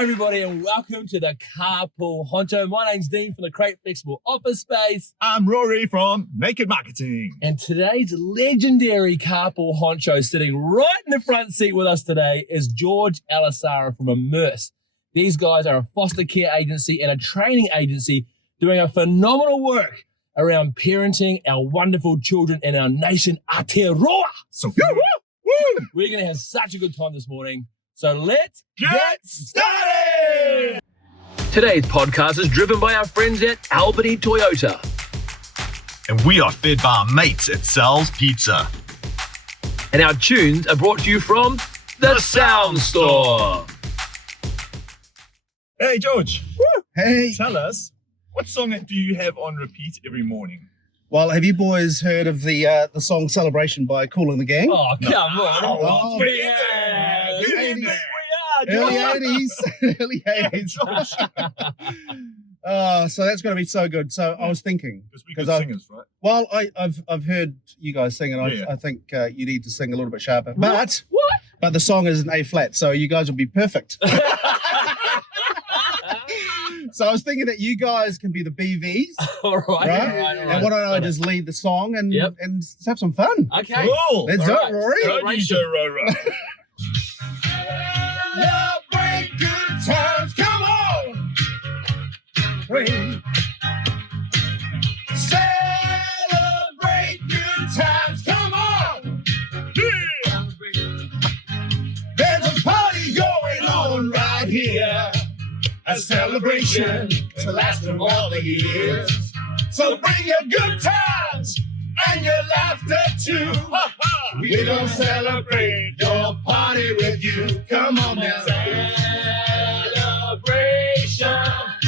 Hi everybody and welcome to the Carpool Honcho. My name's Dean from the Create Flexible Office Space. I'm Rory from Naked Marketing. And today's legendary Carpool Honcho sitting right in the front seat with us today is George Elisara from Immerse. These guys are a foster care agency and a training agency doing a phenomenal work around parenting our wonderful children in our nation Aotearoa. So We're going to have such a good time this morning. So let's get started! Today's podcast is driven by our friends at Albany Toyota. And we are fed by our mates at Sal's Pizza. And our tunes are brought to you from The Sound Store. Hey, George. Hey. Tell us, what song do you have on repeat every morning? Well, have you boys heard of the song Celebration by Kool and the Gang? Oh, come on. Oh, Early 80s. Early 80s. So that's going to be so good. So I was thinking. Because we're good singers, right? Well, I've heard you guys sing, and I think you need to sing a little bit sharper. But the song is an A flat, so you guys will be perfect. So I was thinking that you guys can be the BVs. All right. And why don't I just lead the song and let's have some fun? Okay. Cool. Let's do it, Rory. Celebrate good times, come on! Celebrate good times, come on! Yeah. There's a party going on right here. A celebration to last through all the years. So bring your good times and your laughter too. We gon' celebrate your party with you. Come on now. Celebration.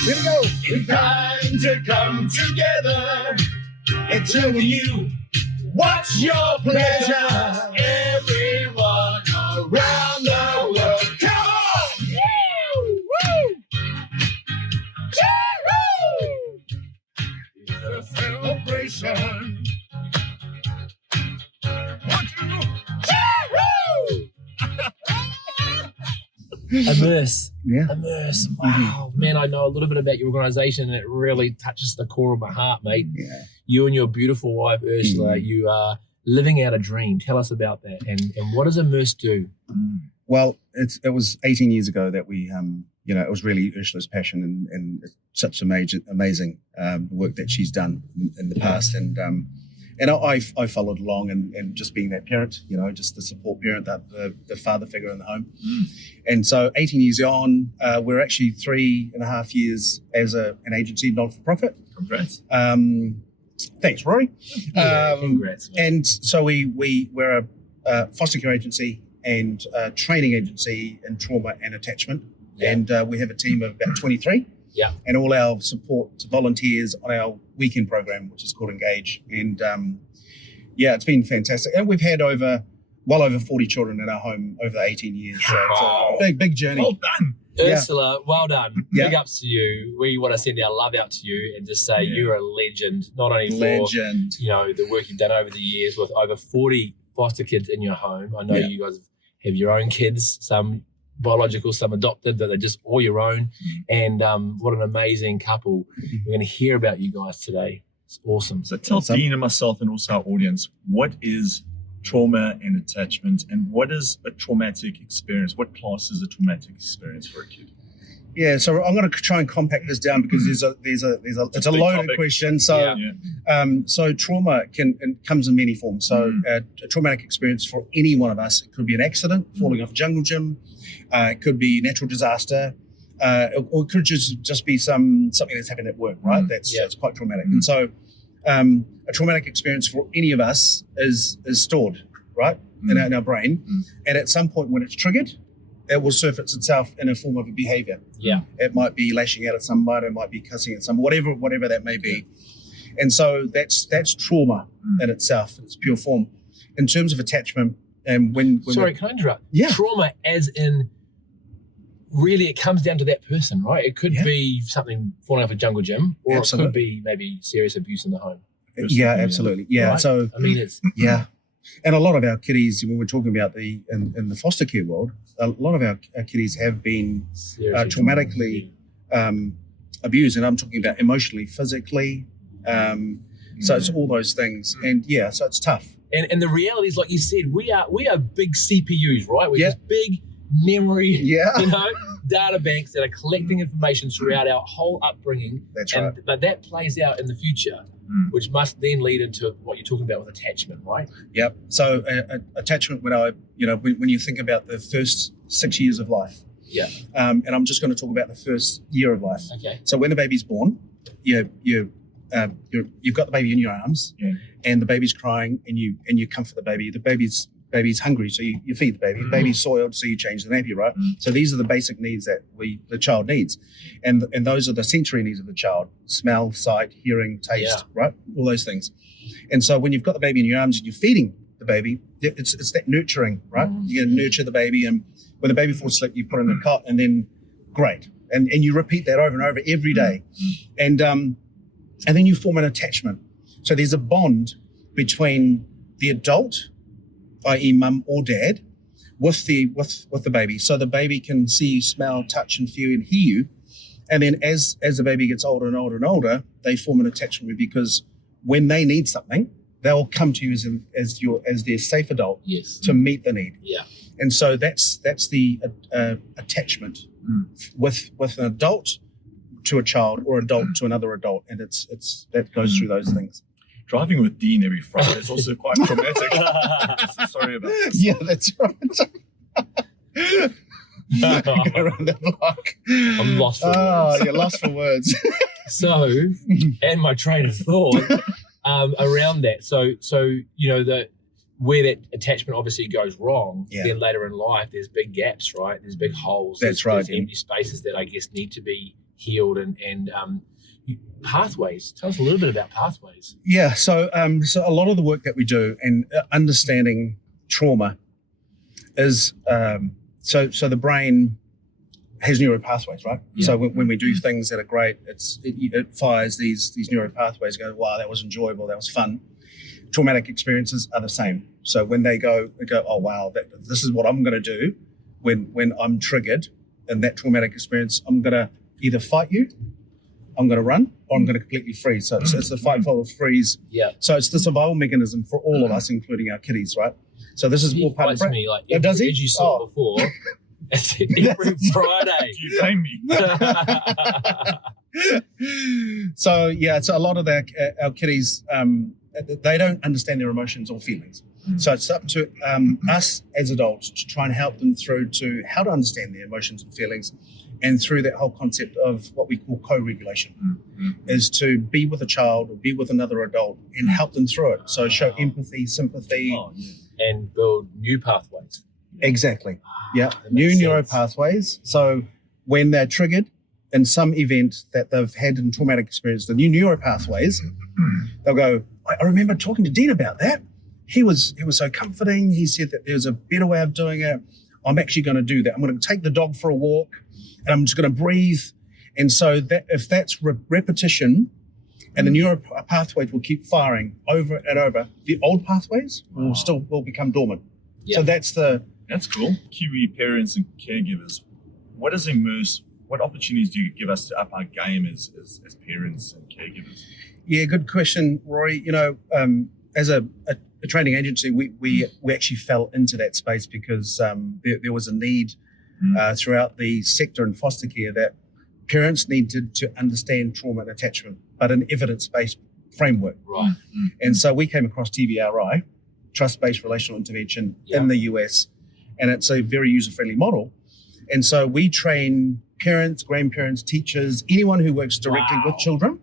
Here we go. It's time to come together and chill with you. What's your pleasure? Everyone around the world. Come on! Woo! It's a celebration. Immerse. Yeah. Immerse. Wow. Man, I know a little bit about your organisation and it really touches the core of my heart, mate. Yeah. You and your beautiful wife, Ursula, you are living out a dream. Tell us about that. And what does Immerse do? Well, it was 18 years ago that we, it was really Ursula's passion and such amazing work that she's done in the past. And I followed along and just being that parent, just the support parent, the father figure in the home. And so 18 years on, we're actually 3.5 years as an agency, non-for-profit. Congrats. Thanks, Rory. Congrats. Man. And so we're a foster care agency and a training agency in trauma and attachment. Yeah. And we have a team of about 23. Yeah. And all our support to volunteers on our weekend program, which is called Engage. And it's been fantastic. And we've had well over 40 children in our home over the 18 years. So it's a big journey. Well done. Ursula, well done. Yeah. Big ups to you. We want to send our love out to you and just say you're a legend, not only for the work you've done over the years with over 40 foster kids in your home. I know you guys have your own kids, some biological, some adopted, that are just all your own. And what an amazing couple. We're going to hear about you guys today. It's awesome. So tell Dean and myself and also our audience, what is trauma and attachment, and what is a traumatic experience? What class is a traumatic experience for a kid? Yeah, so I'm going to try and compact this down because it's a loaded question. So, so trauma comes in many forms. So, a traumatic experience for any one of us, it could be an accident, falling off a jungle gym, it could be natural disaster, or it could just be something that's happened at work, right? That's quite traumatic. And so, a traumatic experience for any of us is stored, right, in our brain, and at some point when it's triggered, it will surface itself in a form of a behaviour. Yeah, it might be lashing out at somebody, it might be cussing at somebody, whatever that may be. And so that's trauma in itself, in its pure form. In terms of attachment, and when sorry, can I interrupt? Yeah, trauma as in really it comes down to that person, right? It could be something falling off a jungle gym, or it could be maybe serious abuse in the home. Yeah, absolutely. Yeah, right? So I mean, it's And a lot of our kiddies, when we're talking about in the foster care world, a lot of our kiddies have been traumatically abused, and I'm talking about emotionally, physically. So it's all those things, and so it's tough. And the reality is, like you said, we are big CPUs, right? We're just big memory, data banks that are collecting information throughout our whole upbringing. That's right. But that plays out in the future, which must then lead into what you're talking about with attachment, right? Yep. So attachment, when you think about the first 6 years of life, and I'm just going to talk about the first year of life. Okay. So when the baby's born, you've got the baby in your arms, and the baby's crying, and you comfort the baby. The baby's hungry, so you feed the baby. The baby's soiled, so you change the nappy, right? So these are the basic needs that the child needs, and those are the sensory needs of the child: smell, sight, hearing, taste, right? All those things. And so when you've got the baby in your arms and you're feeding the baby, it's that nurturing, right? You're going to nurture the baby, and when the baby falls asleep, you put in the cot, and then great, and you repeat that over and over every day, and then you form an attachment. So there's a bond between the adult, i.e. mum or dad, with the baby. So the baby can see, smell, touch, and feel and hear you. And then as the baby gets older and older and older, they form an attachment with you, because when they need something, they'll come to you as their safe adult to meet the need. Yeah. And so that's the attachment with an adult to a child, or adult to another adult, and it's that goes through those things. Driving with Dean every Friday is also quite traumatic. So sorry about this. Yeah, that's right. Go around the block. I'm lost for words. You're lost for words. So, and my train of thought around that. So where that attachment obviously goes wrong, then later in life, there's big gaps, right? There's big holes. That's there's empty spaces that I guess need to be healed, and pathways. Tell us a little bit about pathways. Yeah, so a lot of the work that we do and understanding trauma is so the brain has neural pathways, right? Yeah. So when we do things that are great, it fires these neural pathways. Go, wow, that was enjoyable, that was fun. Traumatic experiences are the same. So when they go, oh wow, this is what I'm going to do when I'm triggered in that traumatic experience. I'm going to either fight you, I'm going to run, or I'm going to completely freeze. So it's the fight, follow, freeze. Yeah. So it's the survival mechanism for all of us, including our kiddies, right? So this is all part of me like does he? As you saw before. It's every Friday. You pay me. So a lot of our kiddies, they don't understand their emotions or feelings. So it's up to us as adults to try and help them through to how to understand their emotions and feelings, and through that whole concept of what we call co-regulation, is to be with a child or be with another adult and help them through it. So show empathy, sympathy. And build new pathways. Exactly. Yeah, new neuro pathways. So when they're triggered in some event that they've had in traumatic experience, the new neuro pathways, they'll go, I remember talking to Dean about that. He was so comforting. He said that there's a better way of doing it. I'm actually going to do that. I'm going to take the dog for a walk, and I'm just going to breathe. And so that if that's repetition, and the neuro pathways will keep firing over and over, the old pathways will become dormant. Yeah. So that's cool. Kiwi parents and caregivers, what opportunities do you give us to up our game as parents and caregivers? Yeah, good question, Rory. As a training agency, we actually fell into that space because there was a need throughout the sector in foster care that parents needed to understand trauma and attachment, but an evidence-based framework. Right. And so we came across TBRI, Trust-Based Relational Intervention, in the US, and it's a very user-friendly model. And so we train parents, grandparents, teachers, anyone who works directly with children,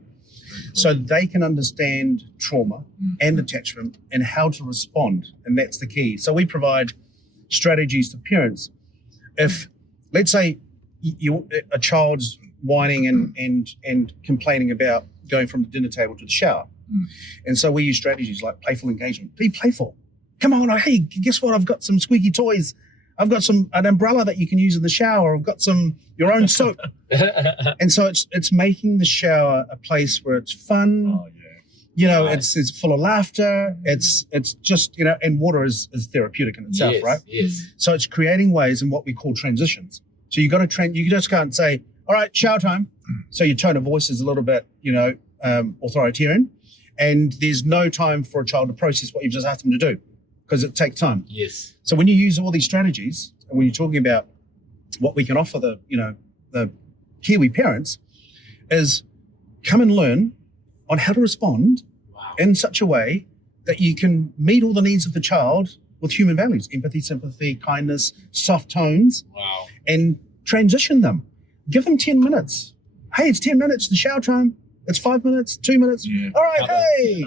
so they can understand trauma and attachment and how to respond. And that's the key. So we provide strategies to parents. If, let's say, a child's whining and complaining about going from the dinner table to the shower. And so we use strategies like playful engagement. Be playful. Come on, hey, guess what? I've got some squeaky toys. I've got an umbrella that you can use in the shower. I've got your own soap. And so it's making the shower a place where it's fun, You know, Right. it's full of laughter. It's just, you know, and water is therapeutic in itself, Yes, right? Yes. So it's creating ways in what we call transitions. So you got to you just can't say, all right, shower time. So your tone of voice is a little bit, you know, authoritarian, and there's no time for a child to process what you've just asked them to do because it takes time. Yes. So when you use all these strategies, and when you're talking about what we can offer the Kiwi parents, is come and learn on how to respond Wow. in such a way that you can meet all the needs of the child with human values, empathy, sympathy, kindness, soft tones, Wow. and transition them. Give them 10 minutes. Hey, it's 10 minutes, the shower time. It's 5 minutes, 2 minutes. Yeah. All right, hey.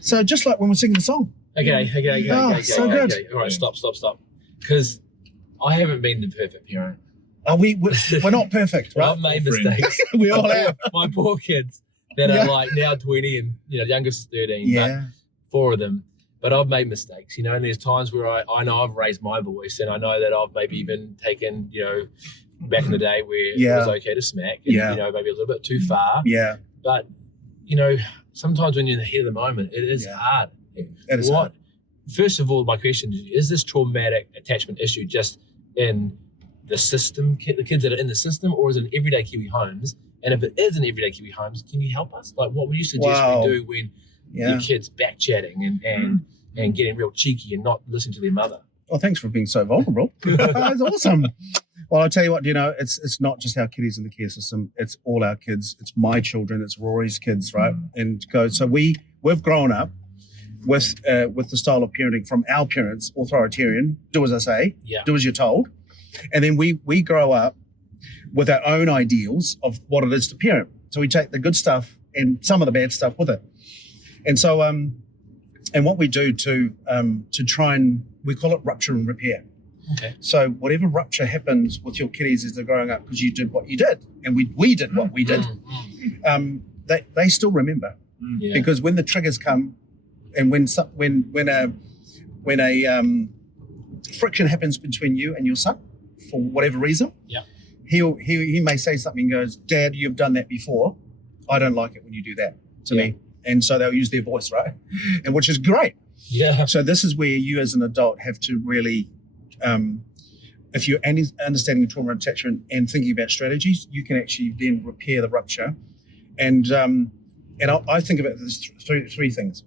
So just like when we're singing the song. Okay. Oh, so good. All right, stop. Because I haven't been the perfect parent. We're not perfect, right? I've made Friend. mistakes. We all have. My poor kids that Yeah. are like now 20 and, you know, youngest is 13. Yeah. But 4 of them. But I've made mistakes, you know, and there's times where I know I've raised my voice, and I know that I've maybe even taken, you know, back in the day where it Yeah. was okay to smack and, Yeah. you know, maybe a little bit too far. Yeah. But, you know, sometimes when you're in the heat of the moment, it is Yeah. hard. It is hard. First of all, my question is this traumatic attachment issue just in the system, the kids that are in the system, or is it in everyday Kiwi homes? And if it is in everyday Kiwi homes, can you help us? Like, what would you suggest Wow. we do when Yeah. your kids back chatting and getting real cheeky and not listening to their mother? Well, thanks for being so vulnerable. That's awesome. Well, I'll tell you what, you know, it's not just our kiddies in the care system. It's all our kids. It's my children. It's Rory's kids, right? And so we've grown up with the style of parenting from our parents, authoritarian, do as I say, Yeah. do as you're told. And then we grow up with our own ideals of what it is to parent. So we take the good stuff and some of the bad stuff with it. And so, and what we do to try and, we call it rupture and repair. Okay. So whatever rupture happens with your kiddies as they're growing up because you did what you did, and we did what we did, they still remember. Yeah. Because when the triggers come, and when a friction happens between you and your son, for whatever reason, Yeah. he may say something and goes, "Dad, you've done that before. I don't like it when you do that to Yeah. me." And so they'll use their voice, right? And which is great. Yeah. So this is where you as an adult have to really, if you're understanding trauma and attachment and thinking about strategies, you can actually then repair the rupture. And I think of it as three things.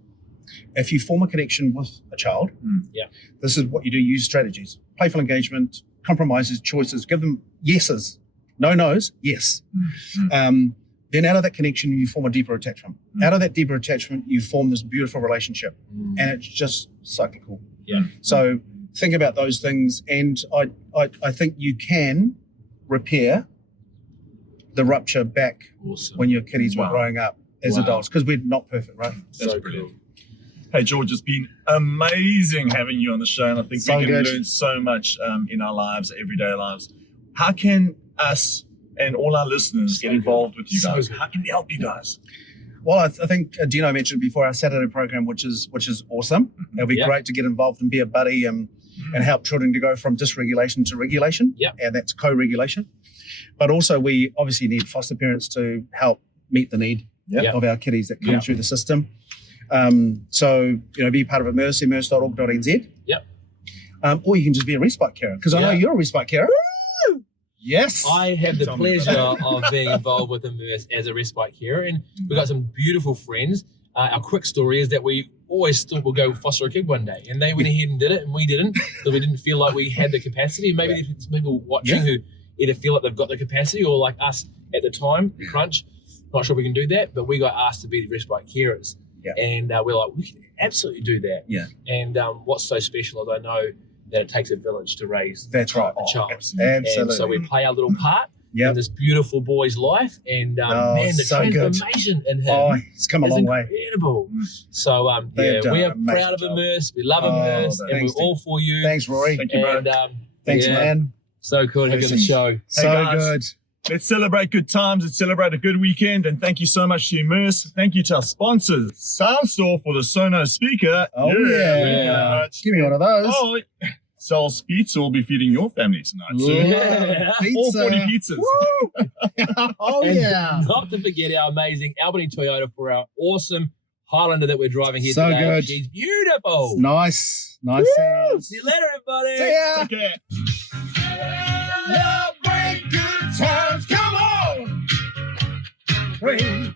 If you form a connection with a child, Yeah. this is what you do. Use strategies, playful engagement, compromises, choices. Give them yeses, no nos, yes. Then out of that connection, you form a deeper attachment. Out of that deeper attachment, you form this beautiful relationship, and it's just cyclical. Yeah. So think about those things, and I think you can repair the rupture back Awesome. when your kiddies were Wow. growing up as Wow. adults, because we're not perfect, right? That's So brilliant. cool. Hey, George, it's been amazing having you on the show, and I think So we can good. learn so much in our lives, everyday lives. How can us and all our listeners So get good. involved with you So guys? good. How can we help you guys? Well, I think Dino mentioned before our Saturday program, which is awesome. It'll be Yeah. great to get involved and be a buddy and help children to go from dysregulation to regulation. Yeah. And that's co-regulation. But also we obviously need foster parents to help meet the need Yeah. of our kiddies that come Yeah. through the system. So, be part of Immerse, immerse.org.nz. Yep. Or you can just be a respite carer, because I know Yeah. you're a respite carer. Yes. I have the Tell me about pleasure of being involved with Immerse as a respite carer, and we've got some beautiful friends. Our quick story is that we always thought we'll go foster a kid one day, and they went ahead and did it, and we didn't, because we didn't feel like we had the capacity. Maybe there's some people watching who either feel like they've got the capacity, or like us at the time, crunch, not sure we can do that, but we got asked to be the respite carers. Yeah. And we're like, we can absolutely do that. Yeah. And what's so special is I know that it takes a village to raise That's right. a child. Absolutely. And so we play our little part Yep. in this beautiful boy's life, and Oh, man, the so good. transformation in him Oh, it's come a is long way. incredible. So They've done we an are amazing proud of job. Immerse. We love Oh, Immerse, and thanks, we're all for you. Thanks, Rory. Thank you, bro. And Thanks, yeah, man. so cool to have you on the Blessings. show. So guys. good. Let's celebrate good times. Let's celebrate a good weekend. And thank you so much to Immerse. Thank you to our sponsors, Soundstore for the Sonos speaker. Oh, Thank you yeah. very much. Give me one of those. Oh, Sal's Pizza will be feeding your family tonight. So Yeah. all Pizza. 40 pizzas. Oh, And yeah. Not to forget our amazing Albany Toyota for our awesome Highlander that we're driving here So today. good. She's beautiful. Nice sounds. See you later, everybody. See ya. Take care. Celebrate good times. Come on. Bring